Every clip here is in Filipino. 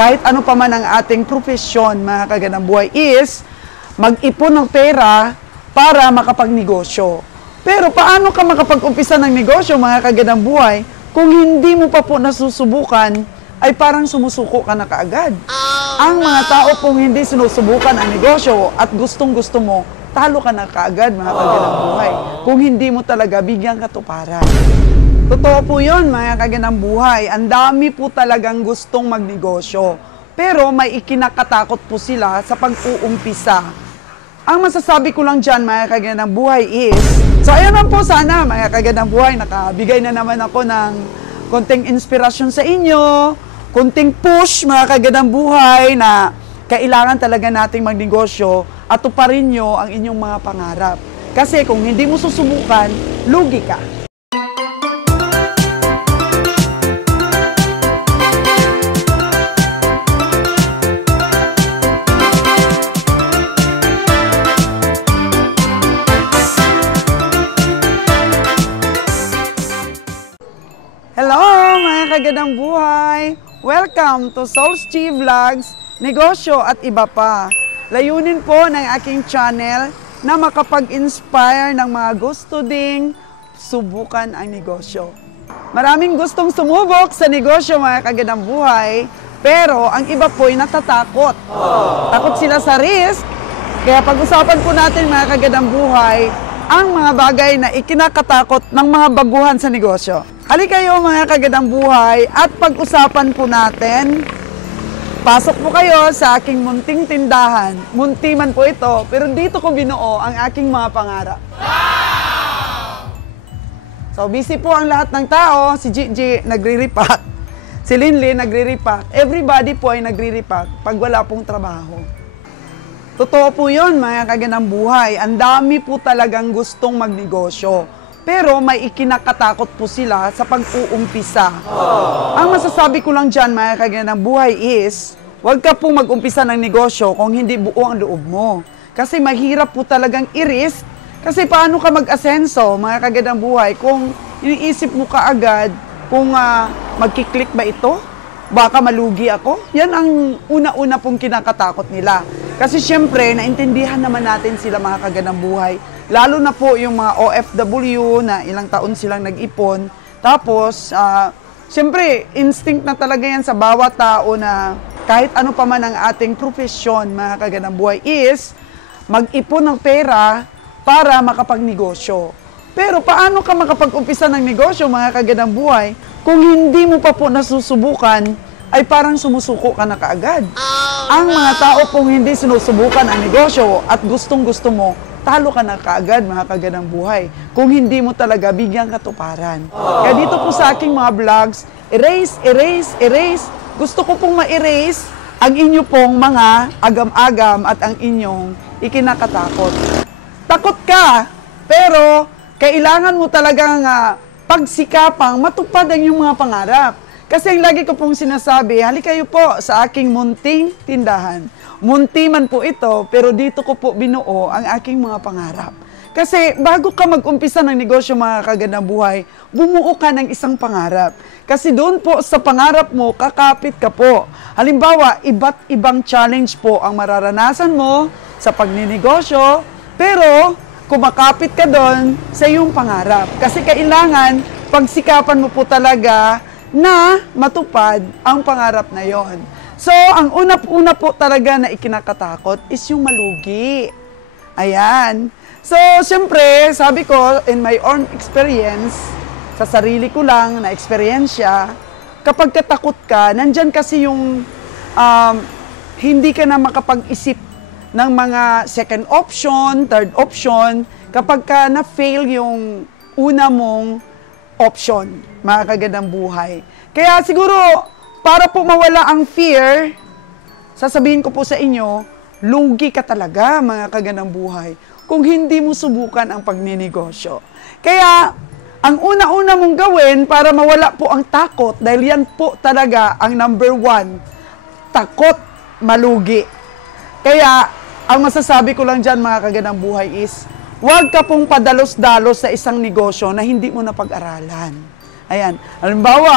kahit ano pa man ang ating profesyon, mga kaganang buhay, is mag-ipon ng pera para makapagnegosyo. Pero paano ka makapag-umpisa ng negosyo, mga kaganang buhay, kung hindi mo pa po nasusubukan, ay parang sumusuko ka na kaagad. Ang mga tao pong hindi sinusubukan ang negosyo at gustong-gusto mo, talo ka na kaagad, mga kaganang buhay. Kung hindi mo talaga bigyan katuparan. Totoo po yun, mga kaganang buhay. Ang dami po talagang gustong magnegosyo. Pero may ikinakatakot po sila sa pag-uumpisa. Ang masasabi ko lang dyan, mga kaganang buhay, is, so ayun lang po sana, mga kaganang buhay, nakabigay na naman ako ng konting inspirasyon sa inyo, konting push, mga kaganang buhay, na kailangan talaga nating magnegosyo at tuparin nyo ang inyong mga pangarap. Kasi kung hindi mo susubukan, lugi ka. Hello, mga kaganang buhay! Welcome to Souls Chi Vlogs, Negosyo at Iba Pa. Layunin po ng aking channel na makapag-inspire ng mga gusto ding subukan ang negosyo. Maraming gustong sumubok sa negosyo, mga kaganang buhay, pero ang iba po'y natatakot. Takot sila sa risk, kaya pag-usapan po natin, mga kaganang buhay, ang mga bagay na ikinakatakot ng mga baguhan sa negosyo. Halika kayo, mga kaganang buhay, at pag-usapan po natin. Pasok po kayo sa aking munting tindahan. Munti man po ito, pero dito ko binuo ang aking mga pangarap. Wow! So, busy po ang lahat ng tao. Si Gigi nagre-repack. Si Linlin nagre-repack. Everybody po ay nagre-repack pag wala pong trabaho. Totoo po yun, mga kaganang buhay. Ang dami po talagang gustong magnegosyo. Pero may ikinakatakot po sila sa pag-uumpisa. Ang masasabi ko lang dyan, mga kaganang buhay, is huwag ka pong mag-umpisa ng negosyo kung hindi buo ang loob mo. Kasi mahirap po talagang i-risk. Kasi paano ka mag-asenso, mga kaganang buhay, kung iniisip mo kaagad kung magkiklik ba ito? Baka malugi ako? Yan ang una-una pong kinakatakot nila. Kasi syempre, naintindihan naman natin sila, mga kaganang buhay. Lalo na po yung mga OFW na ilang taon silang nag-ipon. Tapos, syempre, instinct na talaga yan sa bawat tao na kahit ano pa man ang ating profesyon, mga kaganang buhay, is mag-ipon ng pera para makapagnegosyo. Pero paano ka makapag-umpisa ng negosyo, mga kaganang buhay, kung hindi mo pa po nasusubukan, ay parang sumusuko ka na kaagad. Ang mga tao pong hindi sinusubukan ang negosyo at gustong-gusto mo, talo ka na kaagad, mga kaganang buhay. Kung hindi mo talaga bigyan katuparan. Kaya dito po sa aking mga vlogs, erase, erase, erase. Gusto ko pong ma-erase ang inyo pong mga agam-agam at ang inyong ikinakatakot. Takot ka, pero kailangan mo talagang pagsikapang matupad ang iyong mga pangarap. Kasi ang lagi ko pong sinasabi, halika kayo po sa aking munting tindahan. Munti man po ito, pero dito ko po binuo ang aking mga pangarap. Kasi bago ka mag-umpisa ng negosyo, mga kaganang buhay, bumuo ka ng isang pangarap. Kasi doon po sa pangarap mo, kakapit ka po. Halimbawa, iba't ibang challenge po ang mararanasan mo sa pagninegosyo, pero kumakapit ka doon sa iyong pangarap. Kasi kailangan pagsikapan mo po talaga na matupad ang pangarap na yon. So, ang una po talaga na ikinakatakot is yung malugi. Ayan. So, siyempre, sabi ko, in my own experience, sa sarili ko lang na eksperyensya, kapag katakot ka, nandyan kasi yung hindi ka na makapag-isip ng mga second option, third option, kapag ka na-fail yung una mong option, mga kaganang buhay. Kaya siguro, para po mawala ang fear, sasabihin ko po sa inyo, lugi ka talaga, mga kaganang buhay, kung hindi mo subukan ang pagninegosyo. Kaya, ang una-una mong gawin para mawala po ang takot, dahil yan po talaga ang number one, takot malugi. Kaya, ang masasabi ko lang dyan, mga kaganang buhay, is huwag ka pong padalos-dalos sa isang negosyo na hindi mo napag-aralan. Ayan. Halimbawa,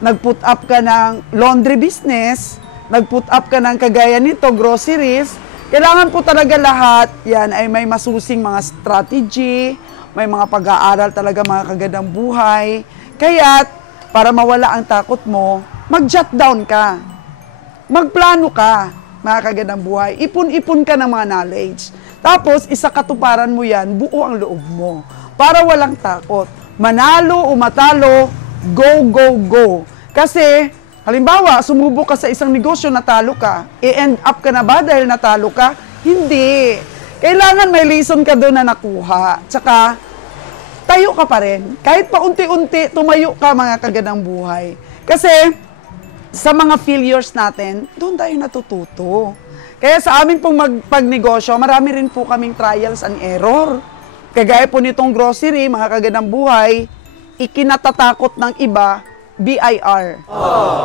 nag-put up ka ng laundry business, nag-put up ka ng kagaya nito, groceries, kailangan po talaga lahat yan ay may masusing mga strategy, may mga pag-aaral talaga mga kagandang buhay. Kaya para mawala ang takot mo, mag-jot down ka. Magplano ka, mga kagandang buhay. Ipon-ipon ka ng mga knowledge. Tapos, isa katuparan mo yan, buo ang loob mo. Para walang takot. Manalo o matalo, go, go, go. Kasi, halimbawa, sumubok ka sa isang negosyo, natalo ka. I-end up ka na ba dahil natalo ka? Hindi. Kailangan may lesson ka doon na nakuha. Tsaka, tayo ka pa rin. Kahit pa unti-unti, tumayo ka mga kagandang buhay. Kasi, sa mga failures natin, doon tayo natututo. Kaya sa amin pong pagnegosyo, marami rin po kaming trials and error. Kagaya po nitong grocery, mga kagandang buhay, ikinatatakot ng iba, BIR.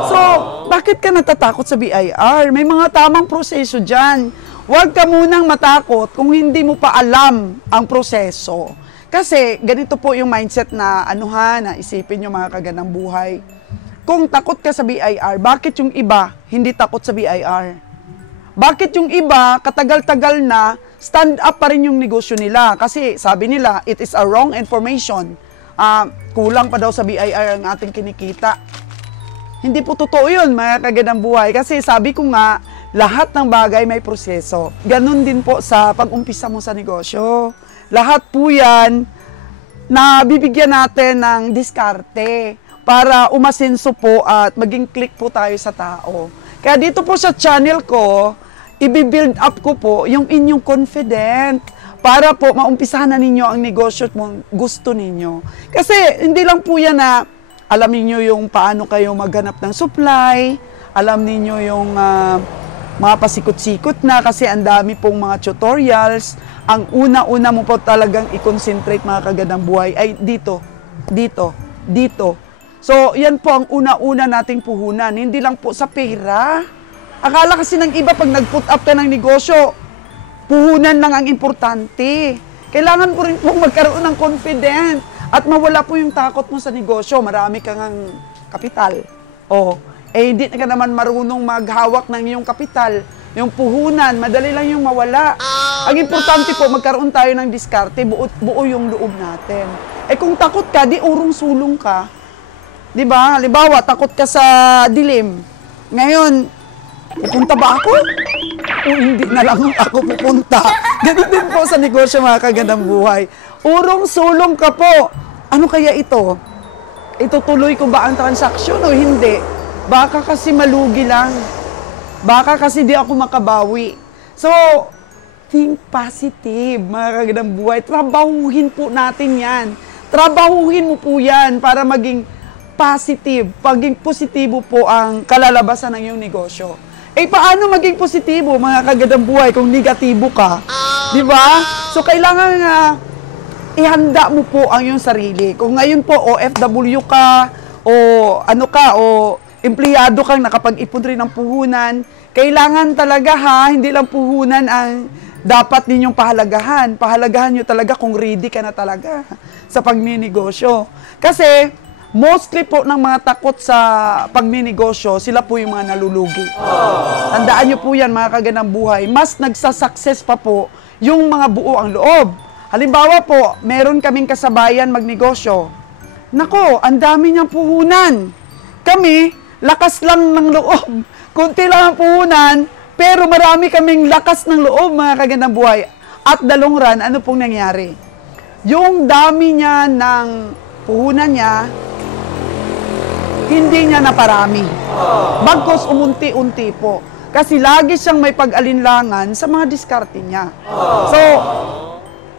So, bakit ka natatakot sa BIR? May mga tamang proseso dyan. Huwag ka munang matakot kung hindi mo pa alam ang proseso. Kasi ganito po yung mindset na na isipin nyo mga kagandang buhay. Kung takot ka sa BIR, bakit yung iba hindi takot sa BIR? Bakit yung iba, katagal-tagal na, stand up pa rin yung negosyo nila? Kasi sabi nila, it is a wrong information. Kulang pa daw sa BIR ang ating kinikita. Hindi po totoo yun, mga kagandang buhay. Kasi sabi ko nga, lahat ng bagay may proseso. Ganun din po sa pag-umpisa mo sa negosyo. Lahat po yan, na bibigyan natin ng diskarte para umasenso po at maging click po tayo sa tao. Kaya dito po sa channel ko, i-build up ko po yung inyong confident para po maumpisahan na ninyo ang negosyo mong gusto ninyo. Kasi hindi lang po yan na alam niyo yung paano kayo maghanap ng supply, alam niyo yung mga pasikot-sikot na kasi ang dami pong mga tutorials. Ang una-una mo po talagang i-concentrate mga kagandang buhay ay dito, dito, dito. So, yan po ang una-una nating puhunan. Hindi lang po sa pera. Akala kasi ng iba pag nag-put up ka ng negosyo, puhunan lang ang importante. Kailangan po rin po magkaroon ng confident at mawala po yung takot mo sa negosyo. Marami kang kapital. Hindi ka naman marunong maghawak ng iyong kapital. Yung puhunan, madali lang yung mawala. Ang importante po, magkaroon tayo ng diskarte, buo yung loob natin. Kung takot ka, di urong-sulong ka. Diba? Halimbawa, takot ka sa dilim. Ngayon, pupunta ba ako? O hindi na lang ako pupunta. Ganun din po sa negosyo mga kagandang buhay. Urong-sulong ka po. Ano kaya ito? Itutuloy ko ba ang transaksyon o hindi? Baka kasi malugi lang. Baka kasi di ako makabawi. So, think positive mga kagandang buhay. Trabahuhin po natin yan. Trabahuhin mo po yan para maging positive, paging positibo po ang kalalabasan ng iyong negosyo. Paano maging positibo, mga kagandang buhay, kung negatibo ka? Di ba? So, kailangan ihanda mo po ang iyong sarili. Kung ngayon po, OFW ka, o empleyado kang nakapag-ipon rin ng puhunan, kailangan talaga hindi lang puhunan ang dapat ninyong pahalagahan. Pahalagahan nyo talaga kung ready ka na talaga sa pagninegosyo. Kasi, mostly po ng mga takot sa pagninegosyo, sila po yung mga nalulugi. Tandaan nyo po yan, mga kagandang buhay. Mas nagsasucess pa po yung mga buo ang loob. Halimbawa po, meron kaming kasabayan magnegosyo. Nako, ang dami niyang puhunan. Kami, lakas lang ng loob. Kunti lang ang puhunan, pero marami kaming lakas ng loob, mga kagandang buhay. At the long run, ano pong nangyari? Yung dami niya ng puhunan niya, hindi niya naparami. Bagkus umunti-unti po. Kasi lagi siyang may pag-alinlangan sa mga diskarte niya. So,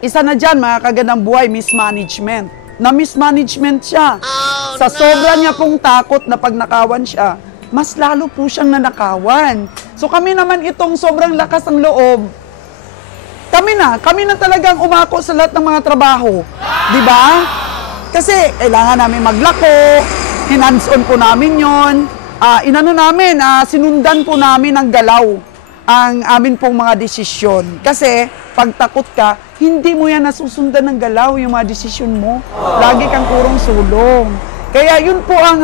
isa na dyan, mga kagandang buhay, mismanagement. Na-mismanagement siya. Sa sobra niya pong takot na pag nakawan siya, mas lalo po siyang nanakawan. So kami naman itong sobrang lakas ng loob, kami na talagang umako sa lahat ng mga trabaho. Di ba? Kasi kailangan namin maglako, hinands-on po namin yon. Sinundan po namin ng galaw ang amin pong mga desisyon. Kasi pag takot ka, hindi mo yan nasusundan ng galaw yung mga desisyon mo. Lagi kang kurong sulong. Kaya yun po ang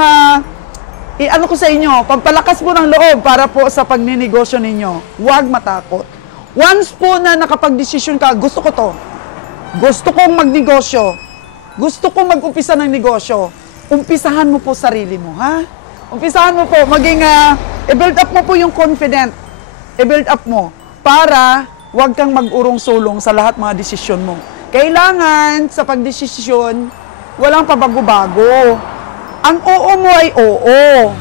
i-ano ko sa inyo, pagpalakas mo ng loob para po sa pagninegosyo ninyo. Huwag matakot. Once po na nakapag-desisyon ka, gusto ko to. Gusto kong magnegosyo. Gusto kong mag-umpisa ng negosyo. Umpisahan mo po sarili mo, ha? Umpisahan mo po, maging, i-build up mo po yung confident. I-build up mo para huwag kang mag-urong-sulong sa lahat mga desisyon mo. Kailangan sa pagdesisyon, walang pabago-bago. Ang oo mo ay oo.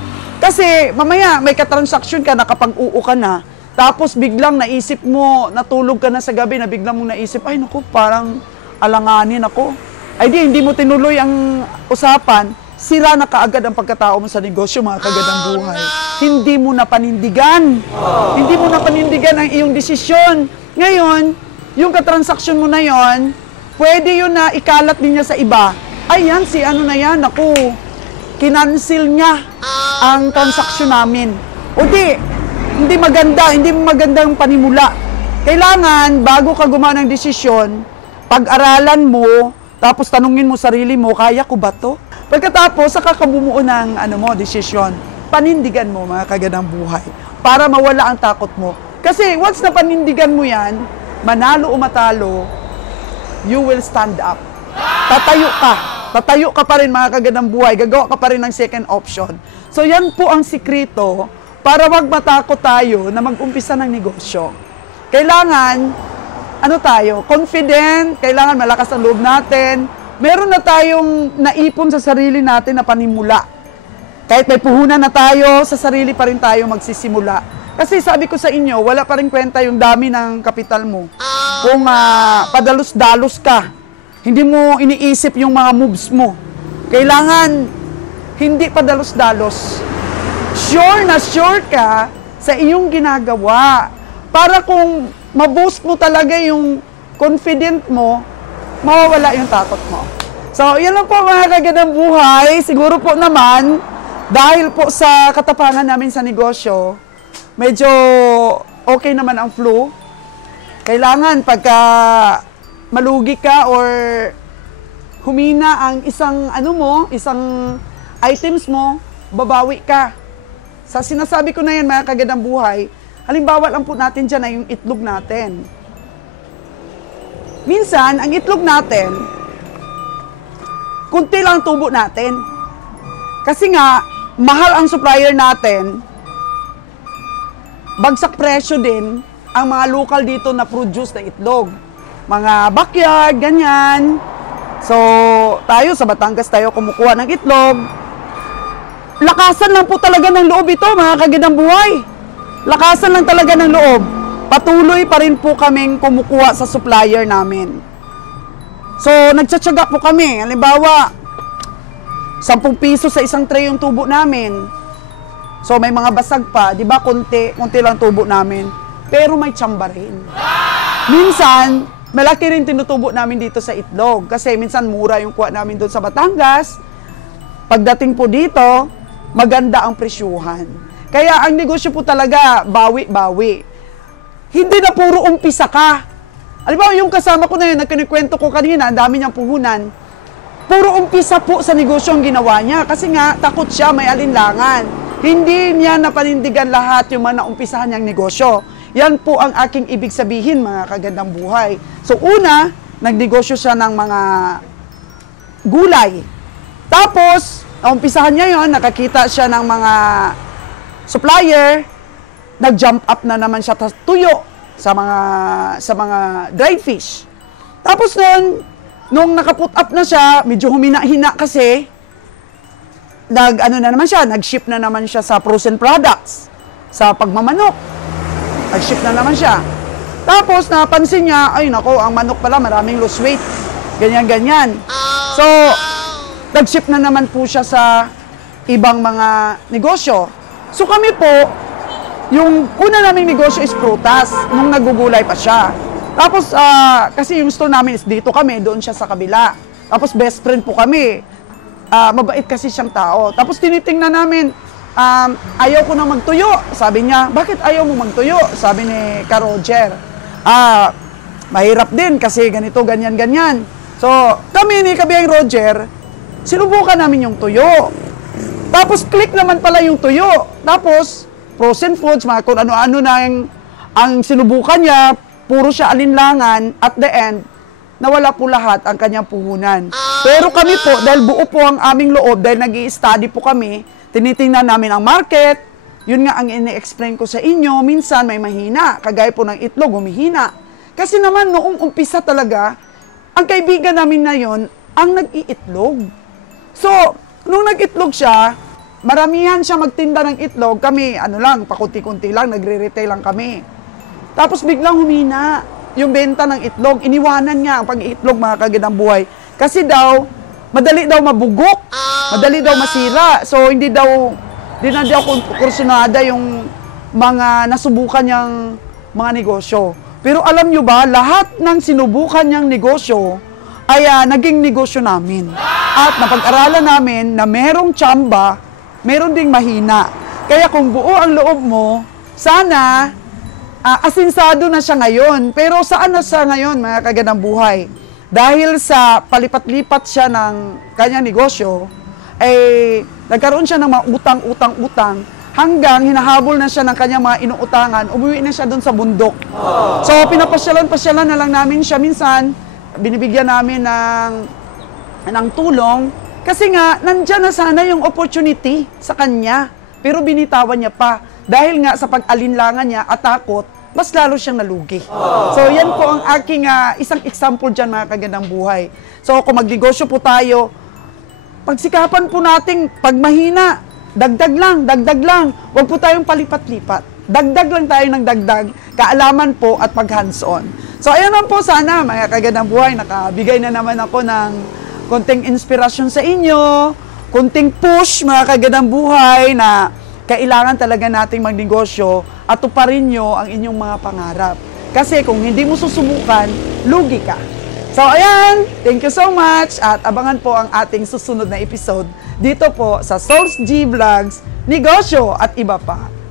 Kasi mamaya may katransaksyon ka, nakapag-oo ka na, tapos biglang naisip mo, natulog ka na sa gabi, na biglang mong naisip, ay naku, parang alanganin ako. Ay hindi mo tinuloy ang usapan, sira na kaagad ang pagkatao mo sa negosyo, mga kagandang buhay. Hindi mo na panindigan. Hindi mo na panindigan ang iyong desisyon. Ngayon, yung katransaksyon mo na yon, pwede yun na ikalat din niya sa iba. Ay yan, si ano na yan, naku, kinansil niya ang transaksyon namin. O hindi magandang panimula. Kailangan, bago ka gumawa ng desisyon, pag-aralan mo, tapos tanungin mo sarili mo, kaya ko ba to? Pagkatapos, saka ka bumuo ng desisyon. Panindigan mo, mga kagandang buhay, para mawala ang takot mo. Kasi once na panindigan mo yan, manalo o matalo, you will stand up. Tatayo ka. Tatayo ka pa rin, mga kagandang buhay. Gagawa ka pa rin ng second option. So yan po ang sikreto para wag matakot tayo na mag-umpisa ng negosyo. Kailangan, confident, kailangan malakas ang loob natin. Meron na tayong naipon sa sarili natin na panimula. Kahit may puhunan na tayo, sa sarili pa rin tayo magsisimula. Kasi sabi ko sa inyo, wala pa rin kwenta yung dami ng kapital mo. Kung padalos-dalos ka, hindi mo iniisip yung mga moves mo. Kailangan, hindi padalos-dalos. Sure na sure ka sa iyong ginagawa. Para kung ma-boost mo talaga yung confident mo, mawawala yung takot mo. So, yan lang po, mga kagandang buhay. Siguro po naman, dahil po sa katapangan namin sa negosyo, medyo okay naman ang flow. Kailangan pagka malugi ka or humina ang isang items mo, babawi ka. Sa sinasabi ko na yan, mga kagandang buhay, halimbawa lang po natin dyan ay yung itlog natin. Minsan, ang itlog natin, kunti lang tubo natin. Kasi nga, mahal ang supplier natin, bagsak presyo din ang mga local dito na produce na itlog. Mga backyard, ganyan. So, tayo sa Batangas tayo kumukuha ng itlog. Lakasan lang po talaga ng loob ito, mga kagandang buhay. Lakasan lang talaga ng loob. Patuloy pa rin po kaming kumukuha sa supplier namin. So, nagtsatsaga po kami. Halimbawa, 10 piso sa isang tray yung tubo namin. So, may mga basag pa. Di ba, konti lang tubo namin. Pero may tsamba rin. Minsan, malaki rin tinutubo namin dito sa itlog. Kasi minsan mura yung kuha namin doon sa Batangas. Pagdating po dito, maganda ang presyuhan. Kaya ang negosyo po talaga, bawi-bawi. Hindi na puro umpisa ka. Alam mo, yung kasama ko na yun, nagkinikwento ko kanina, ang dami niyang puhunan. Puro umpisa po sa negosyo ang ginawa niya. Kasi nga, takot siya, may alinlangan. Hindi niya napanindigan lahat yung mga naumpisahan niyang negosyo. Yan po ang aking ibig sabihin, mga kagandang buhay. So una, nagnegosyo siya ng mga gulay. Tapos, naumpisahan niya yon, nakakita siya ng mga supplier, nag-jump up na naman siya tuyo sa mga dried fish. Tapos nung nakaput up na siya, medyo humina-hina kasi, nag-ship na naman siya sa frozen products, sa pagmamanok. Nag-ship na naman siya. Tapos napansin niya, ay nako, ang manok pala maraming loose weight. Ganyan-ganyan. So, nag-ship na naman po siya sa ibang mga negosyo. So kami po, yung una naming negosyo is prutas, nung nagugulay pa siya. Tapos, kasi yung store namin is dito kami, doon siya sa kabila. Tapos best friend po kami. Mabait kasi siyang tao. Tapos tinitingnan namin, ayaw ko na magtuyo. Sabi niya, bakit ayaw mo magtuyo? Sabi ni Ka Roger. Mahirap din kasi ganito, ganyan, ganyan. So, kami ni Kabiyang Roger, sinubukan namin yung tuyo. Tapos click naman pala yung tuyo. Tapos frozen foods, mga kung ano-ano na ang sinubukan niya, puro siya alinlangan. At the end, nawala po lahat ang kanyang puhunan. Pero kami po, dahil buo po ang aming loob, dahil nag-i-study po kami, tinitingnan namin ang market, yun nga ang ini-explain ko sa inyo, minsan may mahina, kagaya po ng itlog, humihina. Kasi naman noong umpisa talaga, ang kaibigan namin na yon ang nag-iitlog. So, nung nag-itlog siya, maramihan siya magtinda ng itlog, kami, pakunti-kunti lang, nagre-retail lang kami. Tapos biglang humina yung benta ng itlog, iniwanan niya ang pag-iitlog, mga kagandang buhay. Kasi daw, madali daw mabugok, madali daw masira. So, hindi na daw kursunada yung mga nasubukan niyang mga negosyo. Pero alam nyo ba, lahat ng sinubukan niyang negosyo ay naging negosyo namin. At napag-aralan namin na merong tsamba, meron ding mahina. Kaya kung buo ang loob mo, sana asinsado na siya ngayon. Pero saan na siya ngayon, mga kagandang buhay? Dahil sa palipat-lipat siya ng kanyang negosyo, nagkaroon siya ng mga utang-utang hanggang hinahabol na siya ng kanyang mga inuutangan, umuwi na siya doon sa bundok. So, pinapasyalan na lang namin siya minsan, binibigyan namin ng tulong, kasi nga, nandyan na sana yung opportunity sa kanya, pero binitawan niya pa. Dahil nga sa pag-alinlangan niya at takot, mas lalo siyang nalugi. So, yan po ang aking isang example dyan, mga kagandang buhay. So, kung magnegosyo po tayo, pagsikapan po nating pag mahina, dagdag lang. Huwag po tayong palipat-lipat. Dagdag lang tayo ng dagdag, kaalaman po at pag-hands-on. So, ayan lang po sana, mga kagandang buhay, nakabigay na naman ako ng konting inspirasyon sa inyo, konting push, mga kagandang buhay, na kailangan talaga nating magnegosyo at tuparin nyo ang inyong mga pangarap. Kasi kung hindi mo susubukan, lugi ka. So, ayan, thank you so much at abangan po ang ating susunod na episode dito po sa Souls G Vlogs, Negosyo at Iba Pa.